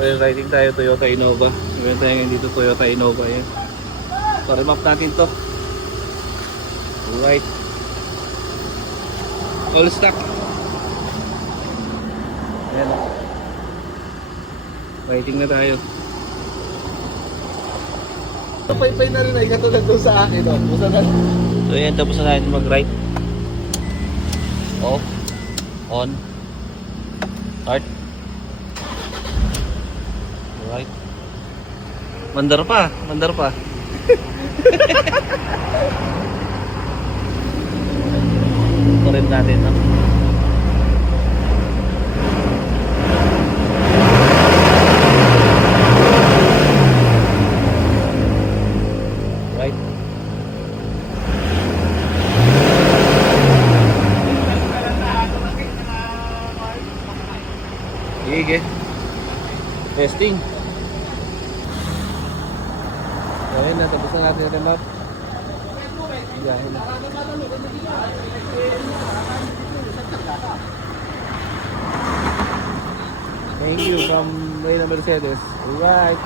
Well, riding tayo Toyota Innova. Meron tayo ngayon dito Toyota Innova yan. So, remap natin to. Alright. All stock. Ayan o. Riding na tayo. Paypay na rin ay katulad doon sa akin. So yan, tapos na natin mag-ride. Off. On. Start. Alright. Mandar pa. Mandar pa. Ito rin natin, no? Right. Sige. Testing. Ayan na, tapos na natin yung remap. Biyahin na. Thank you from Reyna Mercedes. Alright.